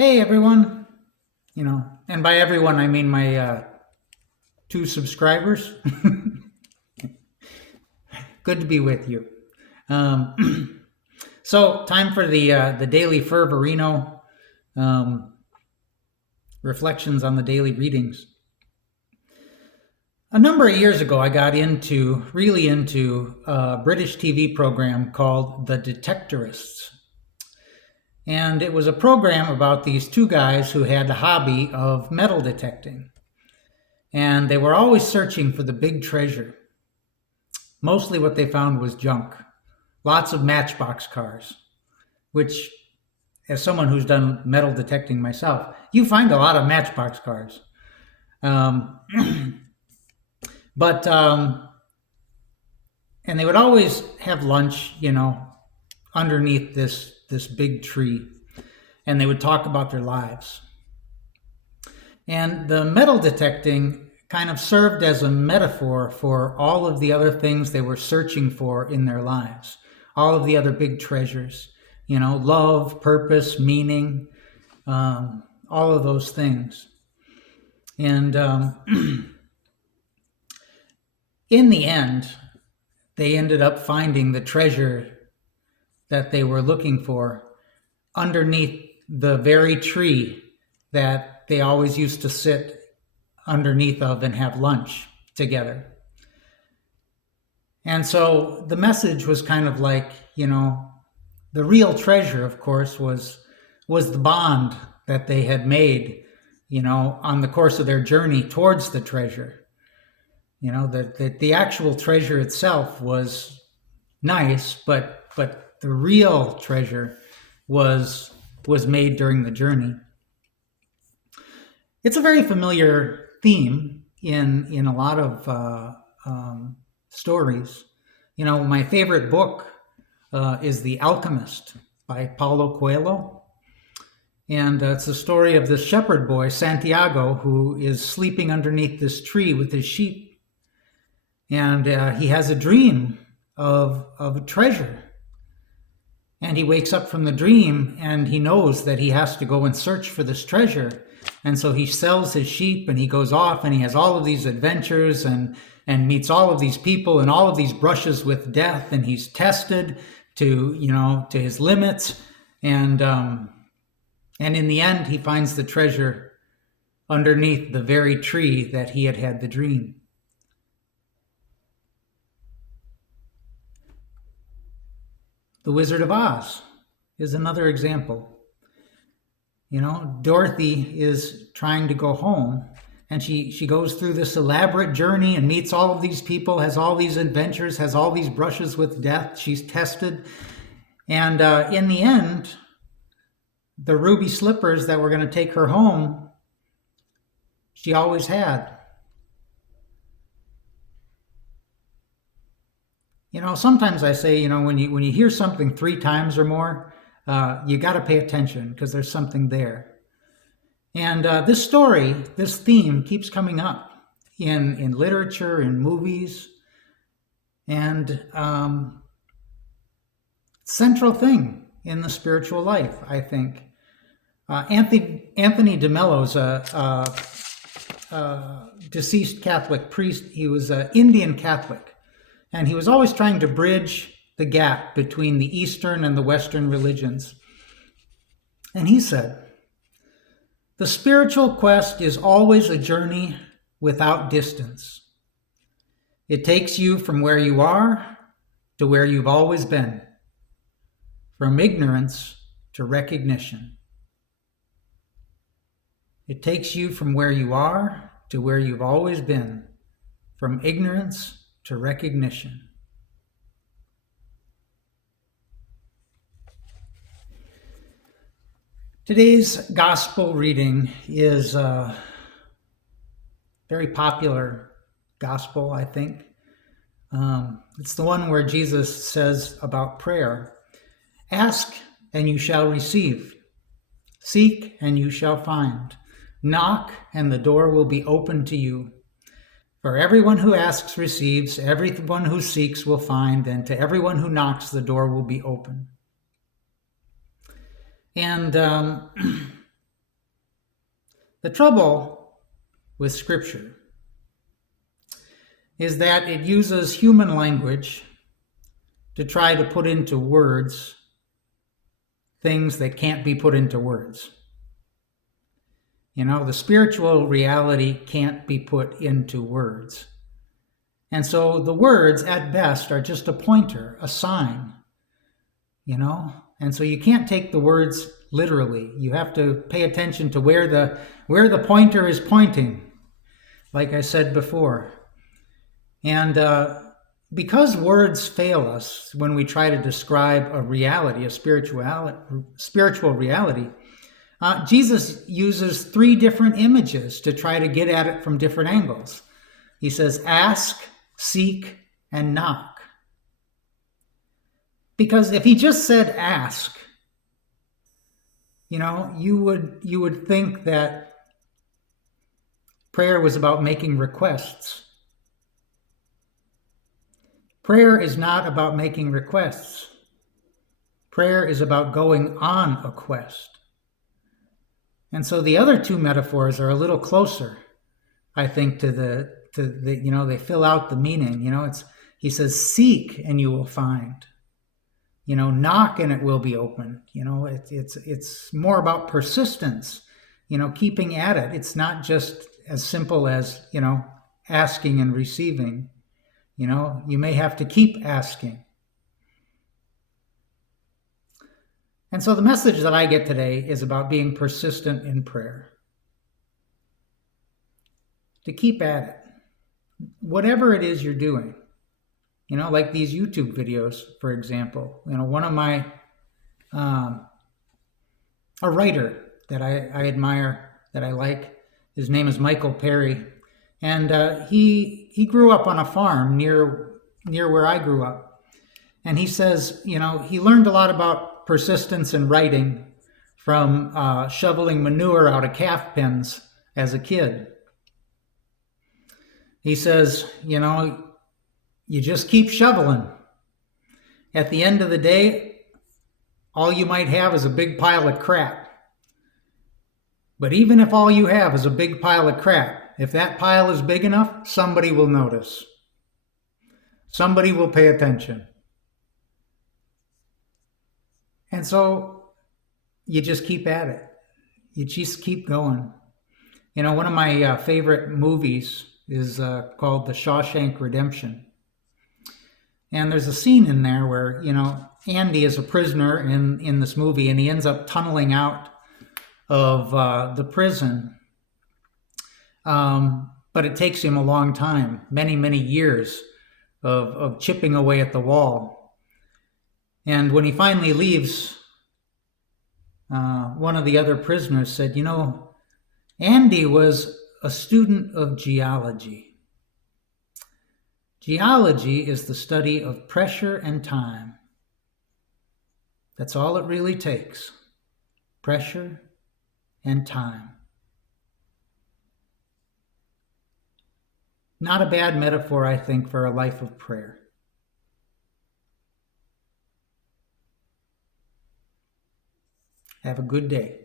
Hey everyone, and by everyone I mean my two subscribers. Good to be with you. So time for the daily Fervorino reflections on the daily readings. A number of years ago, I got really into a British TV program called The Detectorists. And it was a program about these two guys who had the hobby of metal detecting. And they were always searching for the big treasure. Mostly what they found was junk. Lots of matchbox cars, which, as someone who's done metal detecting myself, you find a lot of matchbox cars. Um, but, and they would always have lunch, underneath this big tree. And they would talk about their lives. And the metal detecting kind of served as a metaphor for all of the other things they were searching for in their lives, all of the other big treasures, love, purpose, meaning, all of those things. And in the end, they ended up finding the treasure that they were looking for underneath the very tree that they always used to sit underneath of and have lunch together. And so the message was kind of like, the real treasure, of course, was the bond that they had made, on the course of their journey towards the treasure. The actual treasure itself was nice, but the real treasure was made during the journey. It's a very familiar theme in a lot of stories. My favorite book is The Alchemist by Paulo Coelho. And it's the story of this shepherd boy, Santiago, who is sleeping underneath this tree with his sheep. And he has a dream of a treasure. And he wakes up from the dream and he knows that he has to go and search for this treasure. And so he sells his sheep and he goes off and he has all of these adventures and meets all of these people and all of these brushes with death, and he's tested to his limits, and in the end he finds the treasure underneath the very tree that he had the dream. The Wizard of Oz is another example. Dorothy is trying to go home, and she goes through this elaborate journey and meets all of these people, has all these adventures, has all these brushes with death. She's tested. And in the end, the ruby slippers that were going to take her home, she always had. Sometimes I say, when you hear something 3 times or more, you got to pay attention because there's something there. And this story, this theme keeps coming up in literature, in movies, and central thing in the spiritual life, I think. Anthony DeMello's a deceased Catholic priest. He was an Indian Catholic, and he was always trying to bridge the gap between the Eastern and the Western religions. And he said, "The spiritual quest is always a journey without distance. It takes you from where you are to where you've always been, from ignorance to recognition. It takes you from where you are to where you've always been, from ignorance to recognition." Today's gospel reading is a very popular gospel, I think. It's the one where Jesus says about prayer, "Ask and you shall receive. Seek and you shall find. Knock and the door will be open to you. For everyone who asks receives, everyone who seeks will find, and to everyone who knocks the door will be open." And The trouble with Scripture is that it uses human language to try to put into words things that can't be put into words. You know, the spiritual reality can't be put into words. And so the words, at best, are just a pointer, a sign, you know? And so you can't take the words literally. You have to pay attention to where the pointer is pointing, like I said before. And because words fail us when we try to describe a reality, a spiritual reality, Jesus uses 3 different images to try to get at it from different angles. He says, ask, seek, and knock. Because if he just said ask, you know, you would think that prayer was about making requests. Prayer is not about making requests. Prayer is about going on a quest. And so the other 2 metaphors are a little closer, I think, to the you know, they fill out the meaning. You know, he says, seek and you will find. You know, knock and it will be opened. You know, it's more about persistence, you know, keeping at it. It's not just as simple as, you know, asking and receiving. You know, you may have to keep asking. And so the message that I get today is about being persistent in prayer. To keep at it. Whatever it is you're doing. You know, like these YouTube videos, for example. You know, one of my, a writer that I admire, that I like, his name is Michael Perry. And he grew up on a farm near where I grew up. And he says, you know, he learned a lot about persistence in writing from shoveling manure out of calf pens as a kid. He says, you know, you just keep shoveling. At the end of the day, all you might have is a big pile of crap. But even if all you have is a big pile of crap, if that pile is big enough, somebody will notice. Somebody will pay attention. And so you just keep at it. You just keep going. You know, one of my favorite movies is called The Shawshank Redemption. And there's a scene in there where, you know, Andy is a prisoner in this movie, and he ends up tunneling out of the prison. But it takes him a long time, many, many years of chipping away at the wall. And when he finally leaves, one of the other prisoners said, you know, Andy was a student of geology. Geology is the study of pressure and time. That's all it really takes. Pressure and time. Not a bad metaphor, I think, for a life of prayer. Have a good day.